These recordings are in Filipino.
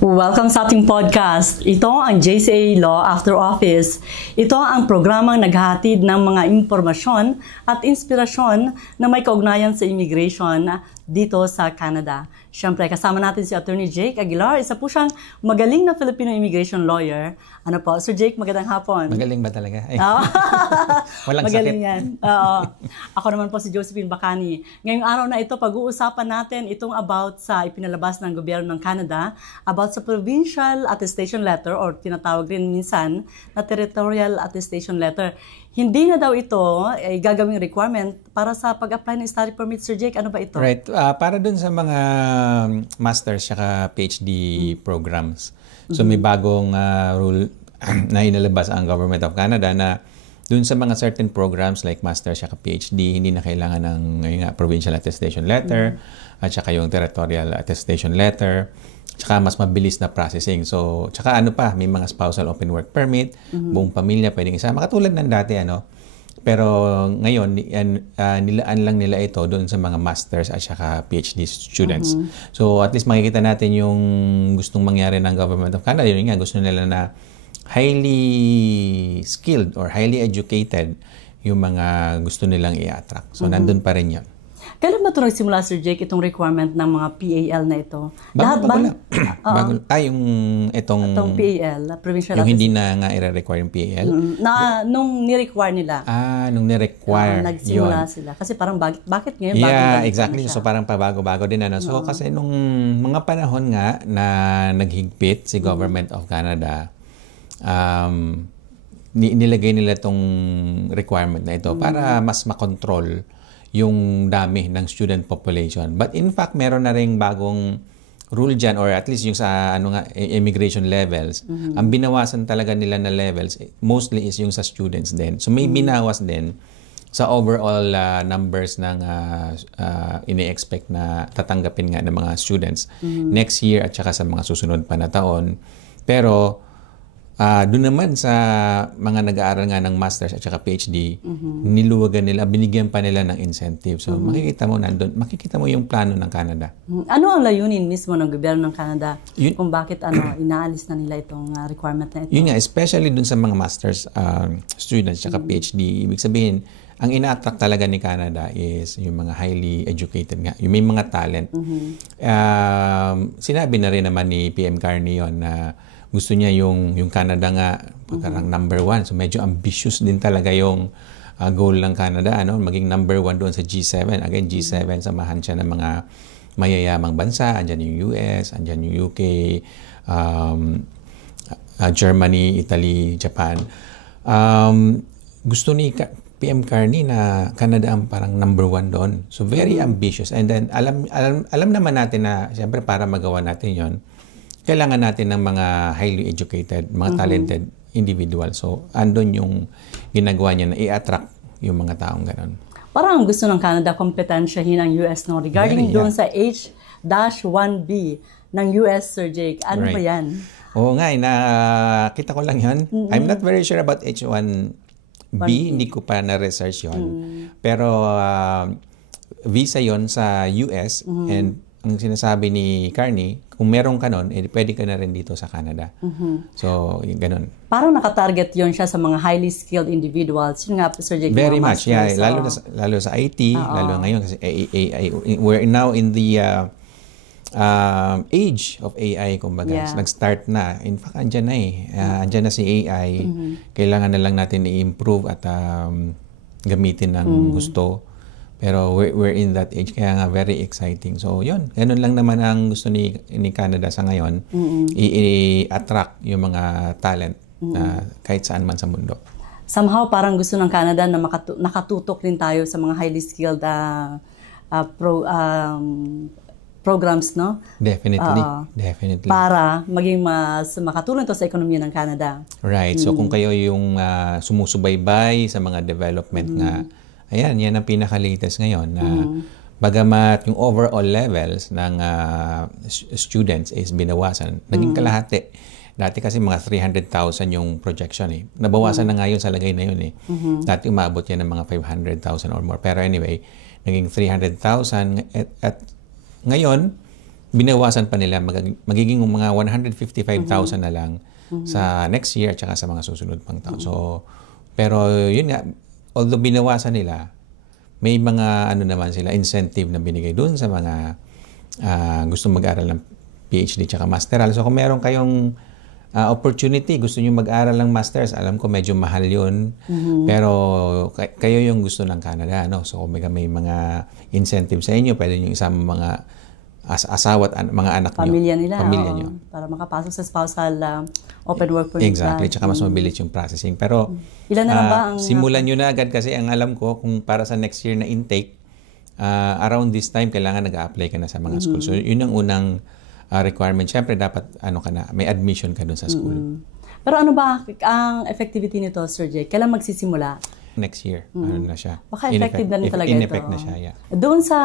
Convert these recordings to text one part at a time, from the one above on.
Welcome sa ating podcast. Ito ang JCA Law After Office. Ito ang programang naghahatid ng mga impormasyon at inspirasyon na may kaugnayan sa immigration dito sa Canada. Siyempre, kasama natin si Attorney Jake Aguilar. Isa po siyang magaling na Filipino immigration lawyer. Ano po, Sir Jake, magandang hapon. Magaling ba talaga? Walang magaling sakit. Yan. Ako naman po si Josephine Bacani. Ngayong araw na ito, pag-uusapan natin itong about sa ipinalabas ng gobyerno ng Canada, about sa Provincial Attestation Letter or tinatawag rin minsan na Territorial Attestation Letter. Hindi na daw ito ay gagawing requirement para sa pag-apply ng study permit. Sir Jake, ano ba ito? Right. Para dun sa mga master's saka PhD programs. So may bagong rule na inalabas ang Government of Canada na dun sa mga certain programs like master's saka PhD, hindi na kailangan ng Provincial Attestation Letter at saka yung Territorial Attestation Letter. Tsaka mas mabilis na processing. So, tsaka ano pa, may mga spousal open work permit, buong pamilya pwedeng isama. Katulad ng dati, ano. Pero ngayon, nilaan lang nila ito doon sa mga masters at saka PhD students. So, at least makikita natin yung gustong mangyari ng Government of Canada. Yun nga, gusto nila na highly skilled or highly educated yung mga gusto nilang i-attract. So, nandun pa rin yun. Kailan ba ito nagsimula, Sir Jake, itong requirement ng mga PAL na ito? Bago lang. Yung itong PAL, Provincial yung hindi na nga i-require yung PAL? Nung ni-require nila. Nung ni-require. Nagsimula sila. Kasi parang bakit ngayon? Yeah, exactly. So parang pabago-bago din. So kasi nung mga panahon nga na naghigpit si Government of Canada, nilagay nila itong requirement na ito para mas makontrol yung dami ng student population. But in fact, meron na ring bagong rule dyan, or at least yung sa immigration levels. Ang binawasan talaga nila na levels, mostly is yung sa students din. So may binawas din sa overall numbers ng ini-expect na tatanggapin nga ng mga students next year at saka sa mga susunod pa na taon. Pero doon naman sa mga nag-aaral nga ng masters at saka PhD, niluwagan nila, binigyan pa nila ng incentive. So makikita mo yung plano ng Canada. Ano ang layunin mismo ng gobyerno ng Canada kung bakit inaalis na nila itong requirement na ito? Yun nga, especially doon sa mga masters students at saka PhD. Ibig sabihin, ang ina-attract talaga ni Canada is yung mga highly educated nga, yung may mga talent. Sinabi na rin naman ni PM Carney yun na gusto niya yung Canada nga parang number 1. So medyo ambitious din talaga yung goal ng Canada, maging number 1 doon sa G7. Again, G7, samahan siya ng mga mayayamang bansa. Andyan yung US, andyan yung UK, Germany, Italy, Japan. Gusto ni PM Carney na Canada ang parang number 1 doon. So very ambitious. And then alam naman natin na siyempre para magawa natin yon, kailangan natin ng mga highly educated, mga talented individual. So, andun yung ginagawa niya na i-attract yung mga taong gano'n. Parang gusto ng Canada kompetensyahin ng US regarding doon sa H-1B ng US, Sir Jake. Ano ba yan? Oo nga, nakita ko lang yun. I'm not very sure about H-1B. Hindi ko pa na-research yun. Pero visa yon sa US and ang sinasabi ni Carney, kung meron ka nun, pwede ka na rin dito sa Canada. So, ganun. Parang nakatarget yon siya sa mga highly skilled individuals. Yun nga, Sir Jake. Very much, yeah. Lalo sa IT, lalo ngayon, kasi we're now in the age of AI, kumbaga. Yeah. Nag-start na. In fact, andyan na andyan na si AI. Kailangan na lang natin i-improve at gamitin ng gusto. Pero we're in that age, kaya nga very exciting. So yun, ganun lang naman ang gusto ni Canada sa ngayon, i-attract yung mga talent kahit saan man sa mundo. Somehow parang gusto ng Canada na nakatutok rin tayo sa mga highly skilled programs, no? Definitely. Para maging mas makatulong to sa ekonomiya ng Canada. Right. So kung kayo yung sumusubaybay sa mga development nga, ayan, yan ang pinaka-latest ngayon na bagamat yung overall levels ng students is binawasan, naging kalahati. Dati kasi mga 300,000 yung projection Nabawasan na nga yun sa lagay na yun Dati umabot yan ng mga 500,000 or more. Pero anyway, naging 300,000 at ngayon, binawasan pa nila, magiging mga 155,000 na lang sa next year at saka sa mga susunod pang taon. So, pero yun nga, although binawasan nila, may mga ano naman sila, incentive na binigay doon sa mga gusto mag-aral ng PhD tsaka masteral. So kung meron kayong opportunity, gusto nyo mag-aral ng masters, alam ko medyo mahal yun, pero kayo yung gusto ng Canada. No? So kung may mga incentive sa inyo, pwede nyo isama mga asawa at mga anak nyo. Pamilya nila. Pamilya nyo. Para makapasok sa spousal open work permit. Exactly. Tsaka mas mabilis yung processing. Pero ilan na lang ba ang simulan nyo na agad kasi ang alam ko kung para sa next year na intake, around this time kailangan nag-a-apply ka na sa mga school. So yun ang unang requirement. Siyempre dapat may admission ka dun sa school. Pero ano ba ang effectivity nito, Sir Jake? Kailan magsisimula? Next year. Ano na siya? Baka effective na rin talaga ito. In-effect na siya, yeah. Doon sa,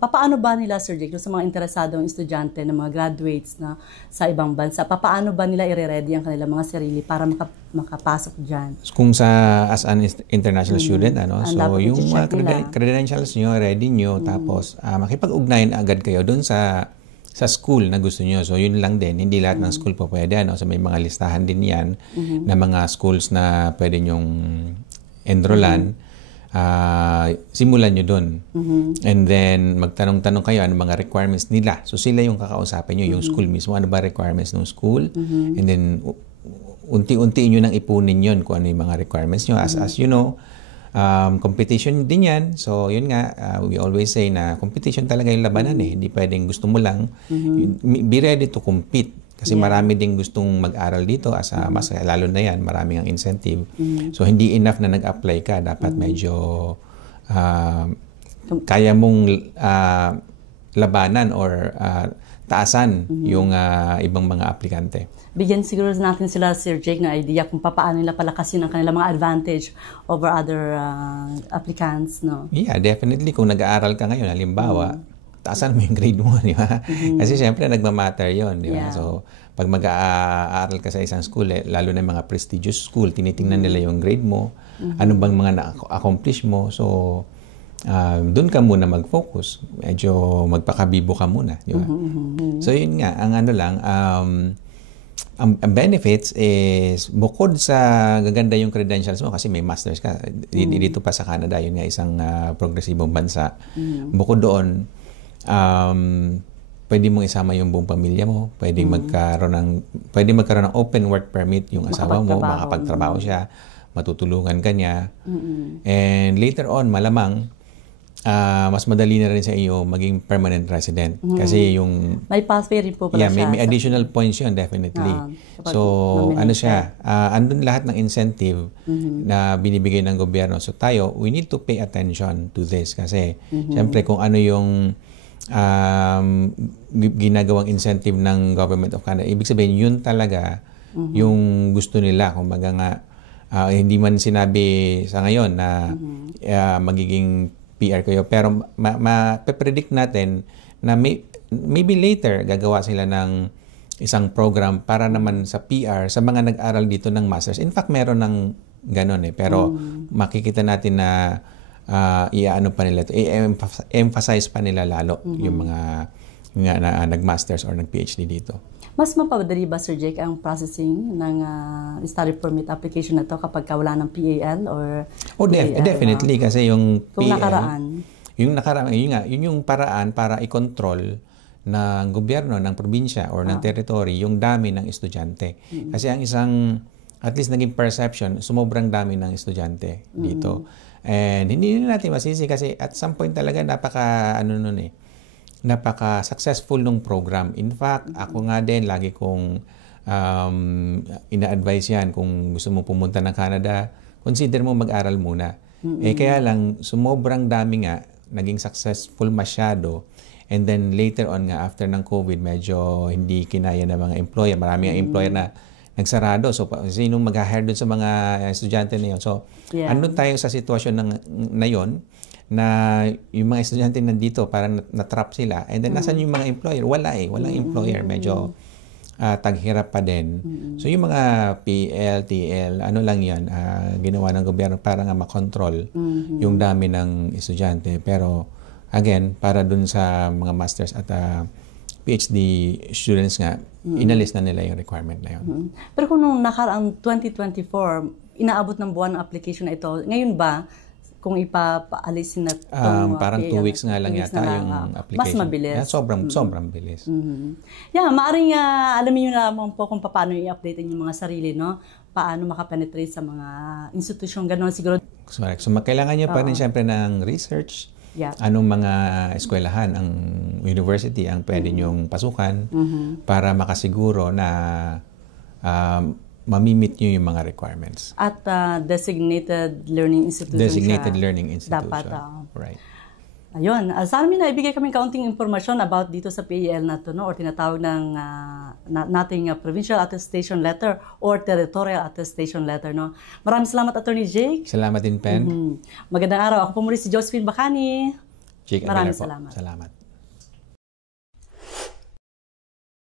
papaano ba nila, Sir Jake, doon sa mga interesadong estudyante na mga graduates na sa ibang bansa, papaano ba nila i-ready ang kanilang mga sarili para makapasok dyan? Kung as an international student, so yung mga credentials nyo, ready nyo, tapos makipag-ugnayan agad kayo doon sa school na gusto nyo. So, yun lang din. Hindi lahat ng school po pwede. So, may mga listahan din yan na mga schools na pwede nyong enrollan. Simulan nyo dun. And then, magtanong-tanong kayo ano mga requirements nila. So, sila yung kakausapin nyo, yung school mismo. Ano ba requirements ng school? And then, unti-unti nyo nang ipunin yun kung ano yung mga requirements nyo. As you know, competition din yan. So, yun nga, we always say na competition talaga yung labanan eh. Hindi pwedeng gusto mo lang. Be ready to compete. Kasi marami ding gustong mag-aral dito mas lalo na yan, marami ang incentive. So, hindi enough na nag-apply ka. Dapat medyo kaya mong labanan or taasan yung ibang mga aplikante. Bigyan siguro natin sila, Sir Jake, na idea kung paano nila palakasin ang kanilang mga advantage over other applicants, no? Yeah, definitely. Kung nag-aaral ka ngayon, halimbawa, taasan mo yung grade mo, di ba? Kasi siyempre, nagmamatter yun, di ba? Yeah. So, pag mag-aaral ka sa isang school, lalo na mga prestigious school, tinitingnan nila yung grade mo, ano bang mga na-accomplish mo. So, doon ka muna mag-focus. Medyo magpakabibo ka muna, di ba? So, yun nga, ang ang benefits is bukod sa gaganda yung credentials mo kasi may masters ka dito pa sa Canada, yun nga isang progresibong bansa. Bukod doon, pwede mong isama yung buong pamilya mo, pwede magkaroon ng open work permit yung asawa mo, makapagtrabaho siya, matutulungan ka niya. And later on, malamang mas madali na rin sa iyo maging permanent resident. Kasi yung may pathway rin po pala siya. May additional points yun, definitely. So, andun lahat ng incentive na binibigay ng gobyerno. So, we need to pay attention to this. Kasi, syempre, kung ano yung ginagawang incentive ng Government of Canada, ibig sabihin, yun talaga yung gusto nila. Kung baga nga, hindi man sinabi sa ngayon na magiging PR kayo. Pero ma-predict natin na maybe later gagawa sila ng isang program para naman sa PR sa mga nag-aral dito ng masters. In fact, meron ng ganon eh. Pero makikita natin na i-emphasize pa nila lalo yung mga nag-masters or nag-PhD dito. Mas mapadali ba, Sir Jake, ang processing ng study permit application na to kapag wala ng PAL or definitely kasi yung kung PAL, nakaraan, yun yung paraan para i-control ng gobyerno, ng probinsya or ng territory yung dami ng estudyante. Kasi ang isang, at least naging perception, sumobrang dami ng estudyante dito. And hindi natin masisi kasi at some point talaga napaka-successful nung program. In fact, ako nga din, lagi kong ina-advise yan. Kung gusto mo pumunta ng Canada, consider mo mag-aral muna. Kaya lang, sumobrang dami nga, naging successful masyado. And then later on nga, after ng COVID, medyo hindi kinaya ng mga employer. Marami ang employer na nagsarado. So, sinong mag-hire dun sa mga estudyante na yun? So, andun tayo sa sitwasyon na yun, na yung mga estudyante nandito parang na-trap sila and then nasan yung mga employer? Walang employer, medyo taghirap pa din. So yung mga PL, TL, ano lang yan, ginawa ng gobyerno para nga makontrol yung dami ng estudyante. Pero again, para dun sa mga masters at PhD students nga, inalis na nila yung requirement na yun. Pero kung nung nakaraang 2024, inaabot ng buwan ang application na ito, ngayon ba, kung ipapaalisin na itong Parang 2 weeks nga lang 2 weeks yata na lang, yung application. mas mabilis. Yeah, sobrang bilis. Yeah, maaring alamin nyo naman po kung paano i-update yung mga sarili, no? Paano makapenetrate sa mga institusyon, gano'n siguro. Correct. So, kailangan niya pa rin siyempre ng research. Yeah. Anong mga eskwelahan, ang university ang pwede niyong pasukan para makasiguro na mamimit niyo yung mga requirements. At designated learning institution Designated siya. learning institution. Dapat. Right. Ayun. Sana may naibigay kaming kaunting impormasyon about dito sa PEL na to, no? Or tinatawag ng nating Provincial Attestation Letter or Territorial Attestation Letter. No? Maraming salamat, Attorney Jake. Salamat din, Pen. Magandang araw. Ako po muli si Josephine Bacani. Jake Maraming Aguilar po. salamat. Salamat.